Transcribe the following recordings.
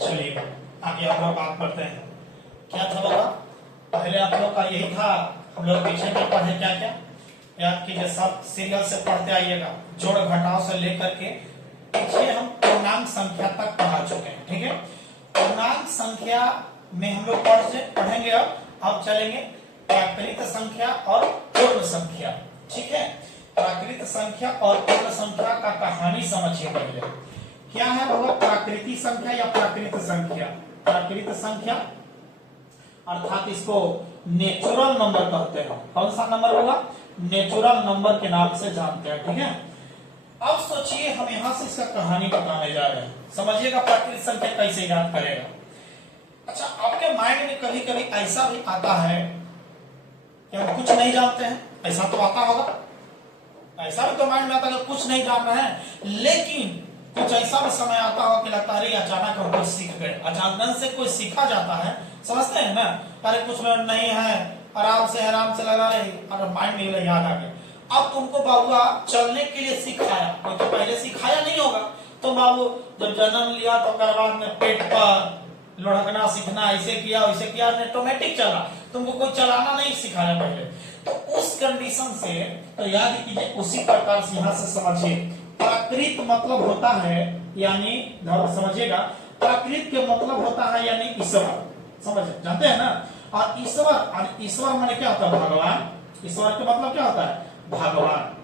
चलिए आगे हम लोग बात करते हैं। क्या था बाबा, पहले आप लोग का यही था, हम लोग पीछे में पढ़े क्या क्या याद कीजिए, सब सीरियल से पढ़ते आइएगा, जोड़ घटाव से लेकर के पीछे हम पूर्णांक संख्या तक पढ़ा चुके हैं। ठीक है, पूर्णांक संख्या में हम लोग पढ़ेंगे। अब चलेंगे प्राकृत संख्या और पूर्ण संख्या। ठीक है, प्राकृत संख्या और पूर्ण संख्या का कहानी समझिए पहले। क्या है बाबा प्राकृतिक संख्या या प्राकृत संख्या? प्राकृत संख्या अर्थात इसको नेचुरल नंबर कहते हैं। कौन सा नंबर होगा? नेचुरल नंबर के नाम से जानते हैं। ठीक है, अब सोचिए हम यहां से इसका कहानी बताने जा रहे हैं, समझिएगा प्राकृतिक संख्या कैसे याद करेगा। अच्छा, आपके माइंड में कभी कभी ऐसा भी आता है कि हम कुछ नहीं जानते हैं, ऐसा तो आता होगा, ऐसा भी तो माइंड में आता है कुछ नहीं जान रहे हैं, लेकिन कुछ ऐसा भी समय आता हो कि लगता है अचानक हम कुछ सीख गए। अचानक से कुछ सीखा जाता है, समझते हैं ना, अरे कुछ नहीं है, आराम से लगा रहे और माइंड में याद आ गया। अब तुमको बाबुआ चलने के लिए सिखाया, कोई तो पहले सिखाया नहीं होगा, तो बाबू जब जन्म लिया तो बाद में पेट पर लुढ़कना सीखना, ऐसे किया वैसे किया, ऑटोमेटिक चला, तुमको कोई चलाना नहीं सिखाया पहले। तो उस कंडीशन से तो याद कीजिए, उसी प्रकार से यहाँ से समझिए प्राकृत मतलब होता है यानी समझिएगा, प्राकृत के मतलब होता है यानी ईश्वर, समझ जानते हैं ना। और ईश्वर माने क्या होता है? भगवान। ईश्वर के मतलब क्या होता है? भगवान।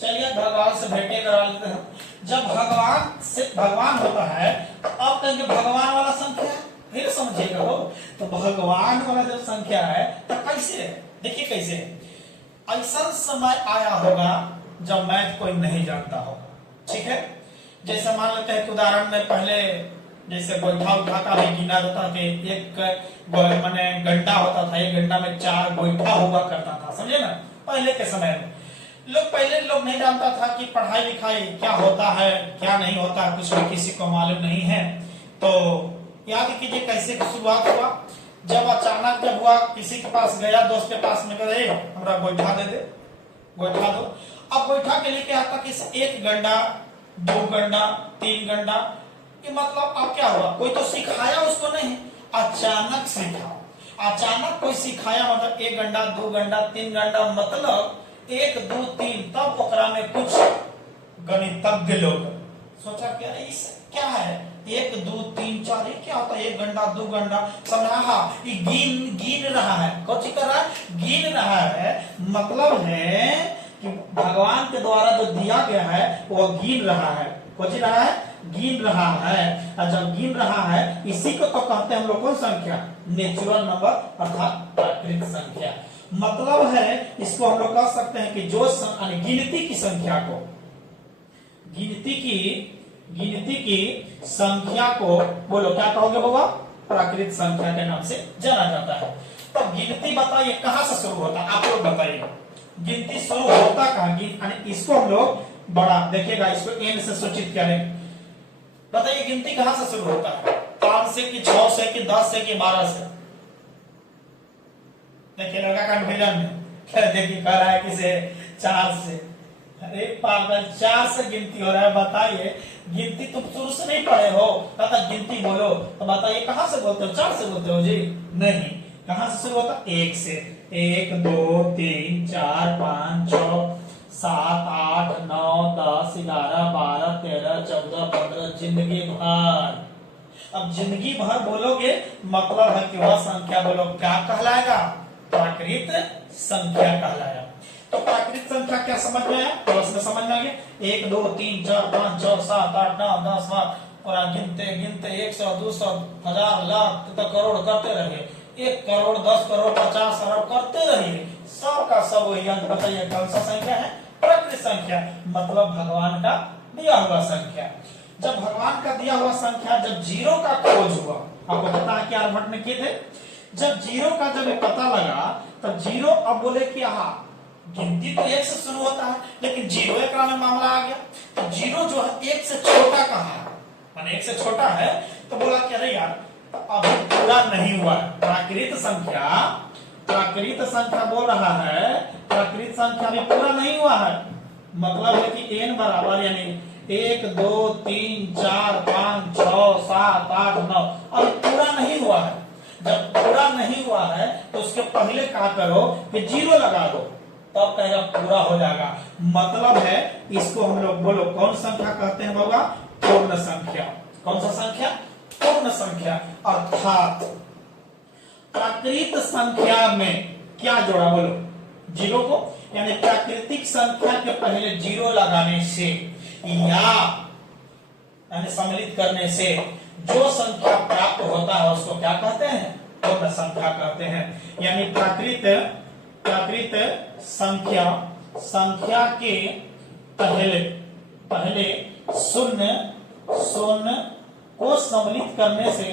चलिए भगवान से भेंटे करा लेते हैं। जब भगवान होता है तो अब कहेंगे भगवान वाला संख्या, फिर समझिएगा हो, तो भगवान वाला जब संख्या है तो कैसे है? देखिए कैसे है। ऐसा समय आया होगा जब मैथ कोई नहीं जानता होगा। ठीक है, जैसे मान लेते हैं कि उदाहरण में पहले जैसे गोईठा उठा का भी गिना होता था, एक माने गड्ढा होता था, एक गड्ढा में 4 गोईठा हुआ करता था, समझे ना। पहले के समय में पहले लोग नहीं जानता था कि पढ़ाई लिखाई क्या होता है क्या नहीं होता, कुछ भी किसी को मालूम नहीं है। तो याद कीजिए कैसे शुरुआत हुआ, जब अचानक जब हुआ, किसी के पास गया, दोस्त के पास में गए, हमरा गोईठा दे दे, गोईठा दो। अब गोईठा के लिए क्या था कि 1 गंडा 2 गंडा 3 गंडा, कि मतलब अब क्या हुआ, कोई तो सिखाया उसको नहीं, अचानक सीखा। अचानक कोई सिखाया मतलब 1 गंडा 2 गंडा 3 गंडा, मतलब 1 2 3, तब ओकरा में कुछ गणितज्ञ लोग सोचा क्या है 1 2 3 4, ये क्या होता है 1 गंडा 2 गंडा, समझा, ये गिन रहा है, कौन कर रहा है? गिन रहा है। मतलब है कि भगवान के द्वारा जो दिया गया है वो गिन रहा है, कौन रहा है? गिन रहा है। और जब गिन रहा है, इसी को तो कहते हैं हम लोग कौन संख्या? नेचुरल नंबर अर्थात प्राकृतिक संख्या। मतलब है इसको हम लोग कह सकते हैं कि जो गिनती की संख्या को, गिनती की संख्या को बोलो क्या कहोगे बाबा? प्राकृतिक संख्या के नाम से जाना जाता है। तो गिनती बताइए कहां से शुरू होता है, आप लोग बताइए, गिनती शुरू होता कहां? इसको हम लोग बड़ा देखिएगा, इसको n से सूचित करें। बताइए गिनती कहां से शुरू होता है? 5 से कि 6 से कि 10 से कि 12 से? देखिए लड़का कन्फ्यूजन में देखिए कह रहा है किसे 4 से, अरे पागल 4 से गिनती हो रहा है। बताइए गिनती तुम शुरू से नहीं पढ़े हो, कहता गिनती बोलो, तो बताइए कहां से बोलते हो? 4 से बोलते हो जी? नहीं, कहां से शुरू होता? 1 से। 1 2 3 4 5 6 7 8 9 10 11 12 13 14 15, जिंदगी भर। अब जिंदगी भर बोलोगे मतलब है कि वह संख्या बोलो क्या कहलाएगा? प्राकृत संख्या कहलाया। तो प्राकृत संख्या क्या समझ में आया? प्रश्न समझ में आ गया। 1 2 3 4 5 6 7 8 9 10 और गिनते 100 200 1000 लाख तो करोड़ करते रहिए, 1 करोड़ 10 करोड़ 50 अरब करते रहिए, सब का सब वही अंक। बताइए कौन सा संख्या है? प्राकृत संख्या, मतलब भगवान का दिया हुआ संख्या। जब भगवान का दिया हुआ संख्या, जब 0 का खोज हुआ, आपको पता है कि आर्यभट्ट ने किए थे, जब 0 का जब पता लगा तब 0, अब बोले कि गिनती तो 1 से शुरू होता है, लेकिन 0 एक में मामला आ गया, तो 0 जो है 1 से छोटा कहा है, माने 1 से छोटा है, तो बोला कि अरे यार अभी पूरा नहीं हुआ है। प्राकृत संख्या बोल रहा है, प्राकृत संख्या भी पूरा नहीं हुआ है, मतलब है कि n बराबर यानी 1 2 3 4 5 6 7 8 9। अब पूरा नहीं हुआ है, जब पूरा नहीं हुआ है तो उसके पहले क्या करो कि 0 लगा दो, तब कहेगा पूरा हो जाएगा। मतलब है इसको हम लोग बोलो कौन संख्या कहते हैं बाबा? पूर्ण संख्या। कौन सा संख्या? पूर्ण संख्या। अर्थात प्राकृत संख्या में क्या जोड़ा बोलो? 0 को, यानी प्राकृतिक संख्या के पहले 0 लगाने से या यानी सम्मिलित करने से जो संख्या प्राप्त होता है उसको क्या कहते हैं? पूर्ण संख्या कहते हैं। यानी प्राकृत संख्या के पहले शून्य को सम्मिलित करने से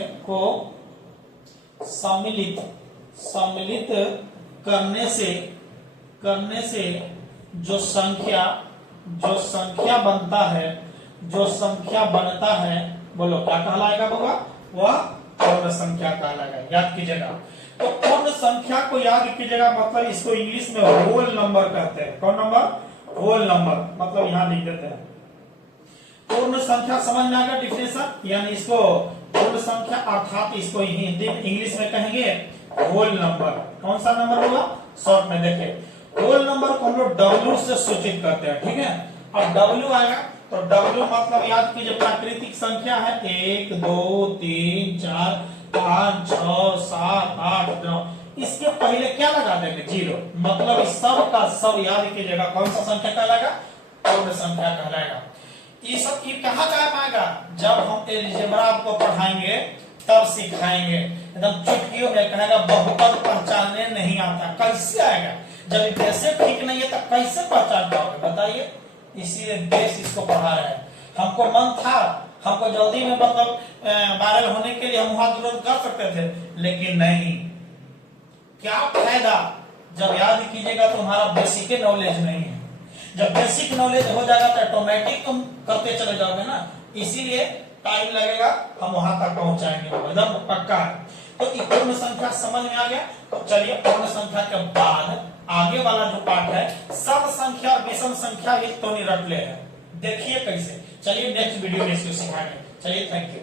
जो संख्या बनता है बोलो क्या कहलाएगा बाबा? वह पूर्ण संख्या कहलाएगा। याद कीजिएगा, तो पूर्ण संख्या को याद कीजिएगा, मतलब इसको इंग्लिश में होल नंबर कहते हैं। कौन नंबर? Whole number. मतलब यहां लिख देते हैं पूर्ण संख्या। समझ में आ गया डिफिनेशन? यानी इसको पूर्ण संख्या अर्थात इसको हिंदी इंग्लिश में कहेंगे होल नंबर। कौन सा नंबर होगा? शॉर्ट में देखें, होल नंबर को हम लोग W से सूचित करते हैं। ठीक है, अब W आएगा तो W मतलब याद कीजिए प्राकृतिक संख्या है 1 2 3 4 5 6 7 8 9। इसके पहले क्या लगा देंगे? 0। मतलब इस सब का सब याद कीजिएगा कौन सा संख्या कहलाएगा? पूर्ण संख्या कहलाएगा। ये सब कहाँ काम आएगा? जब हम एलजेब्रा आपको पढ़ाएंगे तब सिखाएंगे। एकदम चुटकियों में कहेगा बहुपद पहचानने नहीं आता। कैसे आएगा? जब बेसिक ठीक नहीं है तो कैसे पहचान पाओगे बताइए? इसीलिए बेस इसको पढ़ा रहे हैं। हमको मन था, हमको जल्दी में मतलब वायरल होने के लिए हम वहां तुरंत कर सकते थे, लेकिन नहीं। क्या फायदा? जब याद कीजिएगा तो हमारा बेसिक नॉलेज नहीं है। जब बेसिक नॉलेज हो जाएगा तो ऑटोमेटिक तुम करते चले जाओगे ना, इसीलिए टाइम लगेगा, हम वहां तक पहुंचाएंगे एकदम पक्का है। तो पूर्ण संख्या समझ में आ गया। तो चलिए पूर्ण संख्या के बाद आगे वाला जो पार्ट है सम संख्या और विषम संख्या भी तो रट ले है। देखिए कैसे। चलिए नेक्स्ट वीडियो में इसको सिखाएंगे। चलिए थैंक यू।